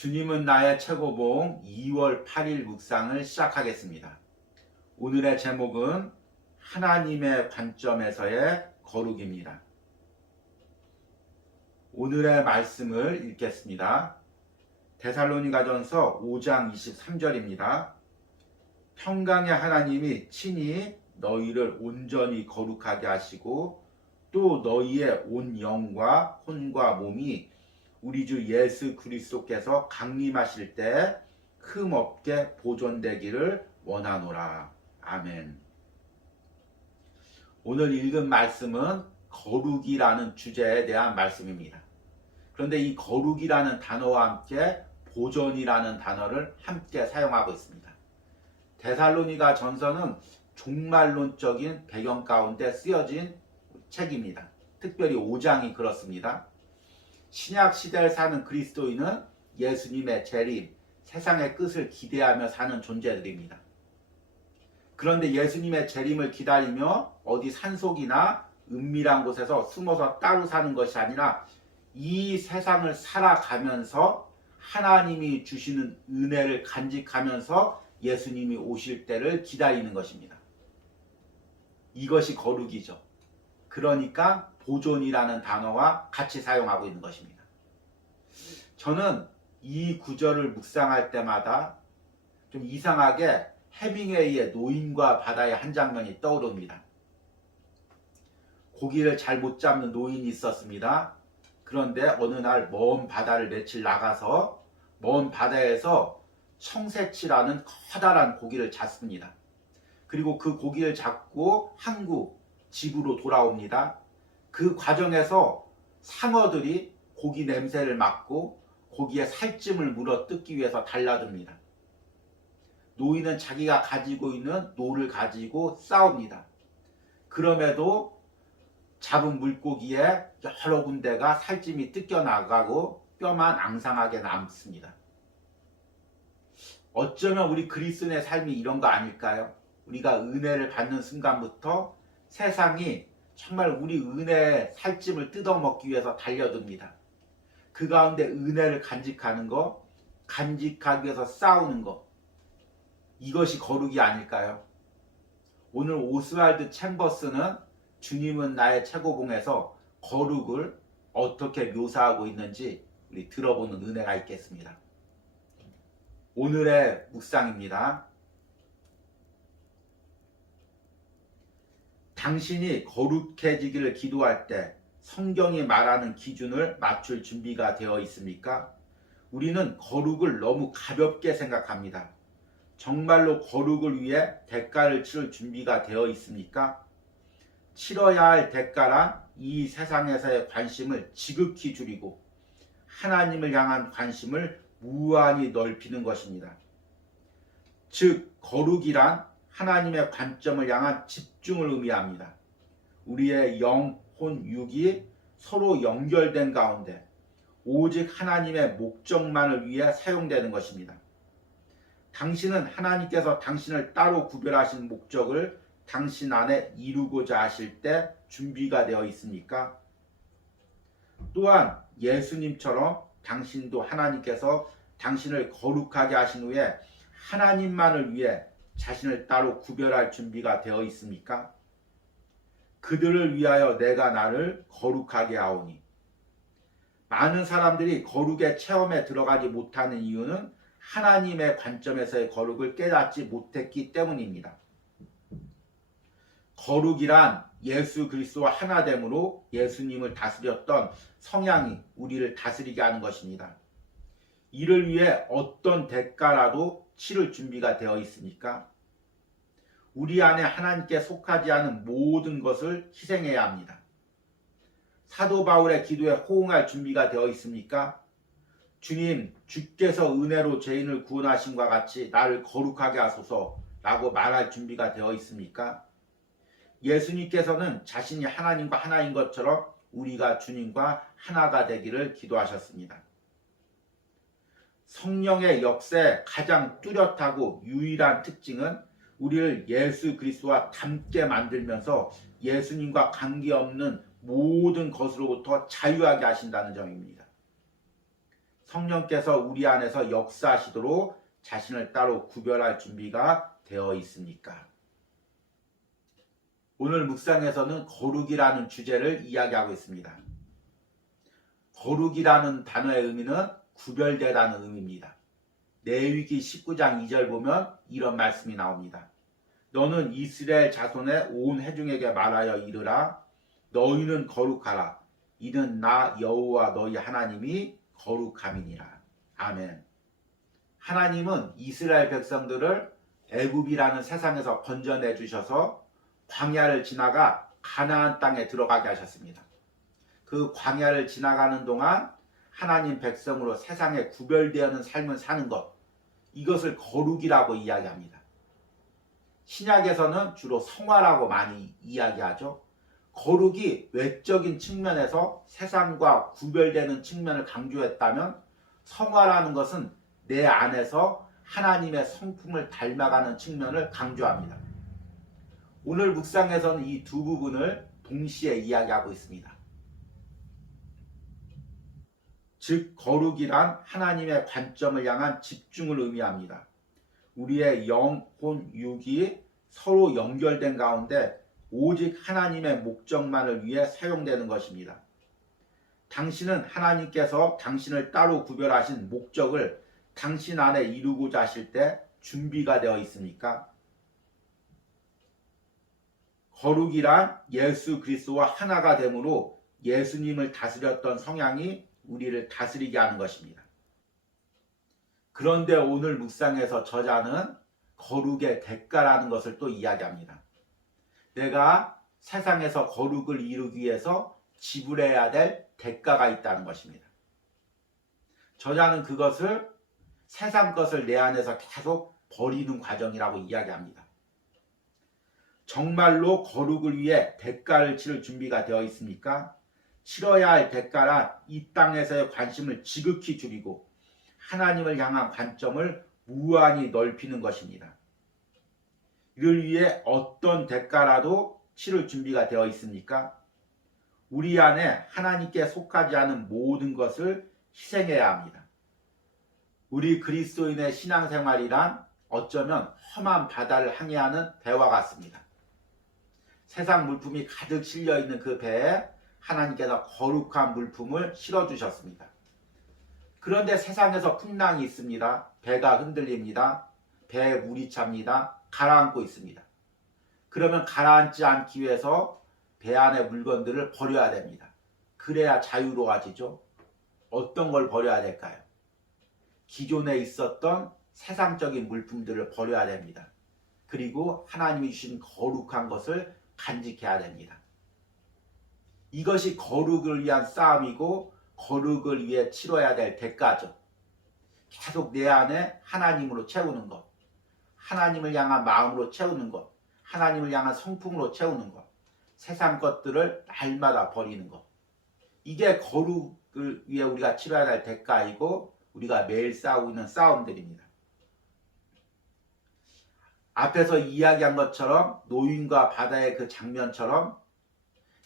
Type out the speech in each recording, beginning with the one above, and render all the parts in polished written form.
주님은 나의 최고봉 2월 8일 묵상을 시작하겠습니다. 오늘의 제목은 하나님의 관점에서의 거룩입니다. 오늘의 말씀을 읽겠습니다. 데살로니가전서 5장 23절입니다. 평강의 하나님이 친히 너희를 온전히 거룩하게 하시고 또 너희의 온 영과 혼과 몸이 우리 주 예수 그리스도께서 강림하실 때 흠없게 보존되기를 원하노라. 아멘. 오늘 읽은 말씀은 거룩이라는 주제에 대한 말씀입니다. 그런데 이 거룩이라는 단어와 함께 보존이라는 단어를 함께 사용하고 있습니다. 데살로니가 전서는 종말론적인 배경 가운데 쓰여진 책입니다. 특별히 5장이 그렇습니다. 신약 시대를 사는 그리스도인은 예수님의 재림, 세상의 끝을 기대하며 사는 존재들입니다. 그런데 예수님의 재림을 기다리며 어디 산속이나 은밀한 곳에서 숨어서 따로 사는 것이 아니라 이 세상을 살아가면서 하나님이 주시는 은혜를 간직하면서 예수님이 오실 때를 기다리는 것입니다. 이것이 거룩이죠. 그러니까 보존이라는 단어와 같이 사용하고 있는 것입니다. 저는 이 구절을 묵상할 때마다 좀 이상하게 해밍웨이의 노인과 바다의 한 장면이 떠오릅니다. 고기를 잘 못 잡는 노인이 있었습니다. 그런데 어느 날 먼 바다를 며칠 나가서 먼 바다에서 청새치라는 커다란 고기를 잡습니다. 그리고 그 고기를 잡고 한국 집으로 돌아옵니다. 그 과정에서 상어들이 고기 냄새를 맡고 고기에 살찜을 물어 뜯기 위해서 달라듭니다. 노인은 자기가 가지고 있는 노를 가지고 싸웁니다. 그럼에도 잡은 물고기에 여러 군데가 살찜이 뜯겨나가고 뼈만 앙상하게 남습니다. 어쩌면 우리 그리스도인의 삶이 이런 거 아닐까요? 우리가 은혜를 받는 순간부터 세상이 정말 우리 은혜의 살찜을 뜯어먹기 위해서 달려듭니다. 그 가운데 은혜를 간직하는 거, 간직하기 위해서 싸우는 거, 이것이 거룩이 아닐까요? 오늘 오스왈드 챔버스는 주님은 나의 최고봉에서 거룩을 어떻게 묘사하고 있는지 우리 들어보는 은혜가 있겠습니다. 오늘의 묵상입니다. 당신이 거룩해지기를 기도할 때 성경이 말하는 기준을 맞출 준비가 되어 있습니까? 우리는 거룩을 너무 가볍게 생각합니다. 정말로 거룩을 위해 대가를 치를 준비가 되어 있습니까? 치러야 할 대가란 이 세상에서의 관심을 지극히 줄이고 하나님을 향한 관심을 무한히 넓히는 것입니다. 즉 거룩이란 하나님의 관점을 향한 집중을 의미합니다. 우리의 영, 혼, 육이 서로 연결된 가운데 오직 하나님의 목적만을 위해 사용되는 것입니다. 당신은 하나님께서 당신을 따로 구별하신 목적을 당신 안에 이루고자 하실 때 준비가 되어 있습니까? 또한 예수님처럼 당신도 하나님께서 당신을 거룩하게 하신 후에 하나님만을 위해 자신을 따로 구별할 준비가 되어 있습니까? 그들을 위하여 내가 나를 거룩하게 하오니. 많은 사람들이 거룩의 체험에 들어가지 못하는 이유는 하나님의 관점에서의 거룩을 깨닫지 못했기 때문입니다. 거룩이란 예수 그리스도와 하나됨으로 예수님을 다스렸던 성향이 우리를 다스리게 하는 것입니다. 이를 위해 어떤 대가라도 치를 준비가 되어 있습니까? 우리 안에 하나님께 속하지 않은 모든 것을 희생해야 합니다. 사도 바울의 기도에 호응할 준비가 되어 있습니까? 주님, 주께서 은혜로 죄인을 구원하심과 같이 나를 거룩하게 하소서 라고 말할 준비가 되어 있습니까? 예수님께서는 자신이 하나님과 하나인 것처럼 우리가 주님과 하나가 되기를 기도하셨습니다. 성령의 역사의 가장 뚜렷하고 유일한 특징은 우리를 예수 그리스도와 닮게 만들면서 예수님과 관계없는 모든 것으로부터 자유하게 하신다는 점입니다. 성령께서 우리 안에서 역사하시도록 자신을 따로 구별할 준비가 되어 있습니까? 오늘 묵상에서는 거룩이라는 주제를 이야기하고 있습니다. 거룩이라는 단어의 의미는 구별되다는 의미입니다. 레위기 19장 2절 보면 이런 말씀이 나옵니다. 너는 이스라엘 자손의 온 회중에게 말하여 이르라. 너희는 거룩하라. 이는 나 여호와 너희 하나님이 거룩함이니라. 아멘. 하나님은 이스라엘 백성들을 애굽이라는 세상에서 건져내 주셔서 광야를 지나가 가나안 땅에 들어가게 하셨습니다. 그 광야를 지나가는 동안 하나님 백성으로 세상에 구별되어는 삶을 사는 것, 이것을 거룩이라고 이야기합니다. 신약에서는 주로 성화라고 많이 이야기하죠. 거룩이 외적인 측면에서 세상과 구별되는 측면을 강조했다면, 성화라는 것은 내 안에서 하나님의 성품을 닮아가는 측면을 강조합니다. 오늘 묵상에서는 이 두 부분을 동시에 이야기하고 있습니다. 즉 거룩이란 하나님의 관점을 향한 집중을 의미합니다. 우리의 영, 혼, 육이 서로 연결된 가운데 오직 하나님의 목적만을 위해 사용되는 것입니다. 당신은 하나님께서 당신을 따로 구별하신 목적을 당신 안에 이루고자 하실 때 준비가 되어 있습니까? 거룩이란 예수 그리스도와 하나가 되므로 예수님을 다스렸던 성향이 우리를 다스리게 하는 것입니다. 그런데 오늘 묵상에서 저자는 거룩의 대가라는 것을 또 이야기합니다. 내가 세상에서 거룩을 이루기 위해서 지불해야 될 대가가 있다는 것입니다. 저자는 그것을 세상 것을 내 안에서 계속 버리는 과정이라고 이야기합니다. 정말로 거룩을 위해 대가를 치를 준비가 되어 있습니까? 치러야 할 대가란 이 땅에서의 관심을 지극히 줄이고 하나님을 향한 관점을 무한히 넓히는 것입니다. 이를 위해 어떤 대가라도 치를 준비가 되어 있습니까? 우리 안에 하나님께 속하지 않은 모든 것을 희생해야 합니다. 우리 그리스도인의 신앙생활이란 어쩌면 험한 바다를 항해하는 배와 같습니다. 세상 물품이 가득 실려있는 그 배에 하나님께서 거룩한 물품을 실어주셨습니다. 그런데 세상에서 풍랑이 있습니다. 배가 흔들립니다. 배에 물이 찹니다. 가라앉고 있습니다. 그러면 가라앉지 않기 위해서 배 안의 물건들을 버려야 됩니다. 그래야 자유로워지죠. 어떤 걸 버려야 될까요? 기존에 있었던 세상적인 물품들을 버려야 됩니다. 그리고 하나님이 주신 거룩한 것을 간직해야 됩니다. 이것이 거룩을 위한 싸움이고 거룩을 위해 치러야 될 대가죠. 계속 내 안에 하나님으로 채우는 것, 하나님을 향한 마음으로 채우는 것, 하나님을 향한 성품으로 채우는 것, 세상 것들을 날마다 버리는 것, 이게 거룩을 위해 우리가 치러야 할 대가이고 우리가 매일 싸우고 있는 싸움들입니다. 앞에서 이야기한 것처럼 노인과 바다의 그 장면처럼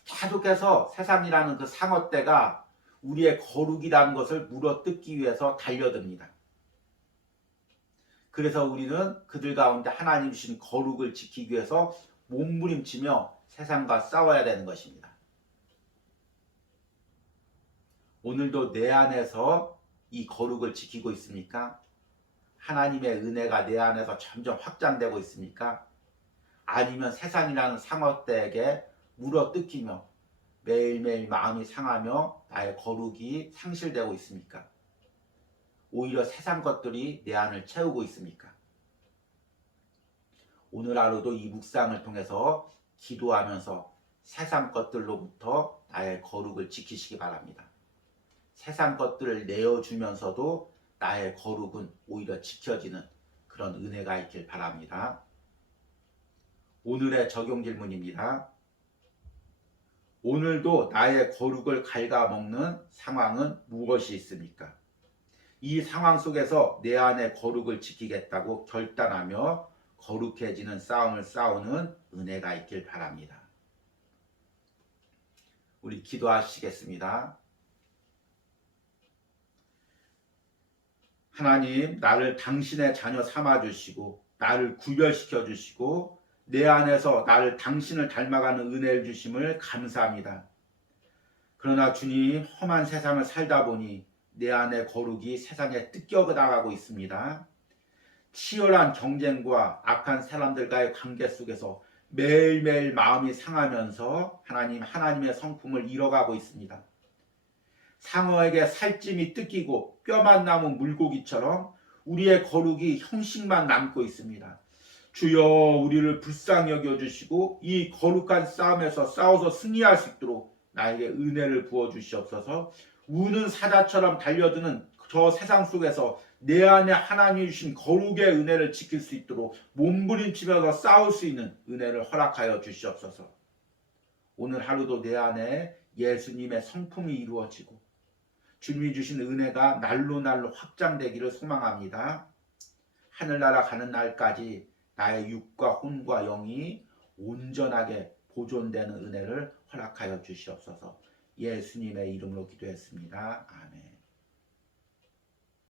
계속해서 세상이라는 그 상어떼가 우리의 거룩이라는 것을 물어뜯기 위해서 달려듭니다. 그래서 우리는 그들 가운데 하나님 주신 거룩을 지키기 위해서 몸부림치며 세상과 싸워야 되는 것입니다. 오늘도 내 안에서 이 거룩을 지키고 있습니까? 하나님의 은혜가 내 안에서 점점 확장되고 있습니까? 아니면 세상이라는 상어떼에게 물어뜯기며 매일매일 마음이 상하며 나의 거룩이 상실되고 있습니까? 오히려 세상 것들이 내 안을 채우고 있습니까? 오늘 하루도 이 묵상을 통해서 기도하면서 세상 것들로부터 나의 거룩을 지키시기 바랍니다. 세상 것들을 내어주면서도 나의 거룩은 오히려 지켜지는 그런 은혜가 있길 바랍니다. 오늘의 적용 질문입니다. 오늘도 나의 거룩을 갉아먹는 상황은 무엇이 있습니까? 이 상황 속에서 내 안의 거룩을 지키겠다고 결단하며 거룩해지는 싸움을 싸우는 은혜가 있길 바랍니다. 우리 기도하시겠습니다. 하나님, 나를 당신의 자녀 삼아 주시고 나를 구별시켜 주시고 내 안에서 나를 당신을 닮아가는 은혜를 주심을 감사합니다. 그러나 주님, 험한 세상을 살다 보니 내 안의 거룩이 세상에 뜯겨 나가고 있습니다. 치열한 경쟁과 악한 사람들과의 관계 속에서 매일매일 마음이 상하면서 하나님의 성품을 잃어가고 있습니다. 상어에게 살찜이 뜯기고 뼈만 남은 물고기처럼 우리의 거룩이 형식만 남고 있습니다. 주여, 우리를 불쌍히 여겨주시고 이 거룩한 싸움에서 싸워서 승리할 수 있도록 나에게 은혜를 부어주시옵소서. 우는 사자처럼 달려드는 저 세상 속에서 내 안에 하나님이 주신 거룩의 은혜를 지킬 수 있도록 몸부림치면서 싸울 수 있는 은혜를 허락하여 주시옵소서. 오늘 하루도 내 안에 예수님의 성품이 이루어지고 주님이 주신 은혜가 날로 확장되기를 소망합니다. 하늘나라 가는 날까지 나의 육과 혼과 영이 온전하게 보존되는 은혜를 허락하여 주시옵소서. 예수님의 이름으로 기도했습니다. 아멘.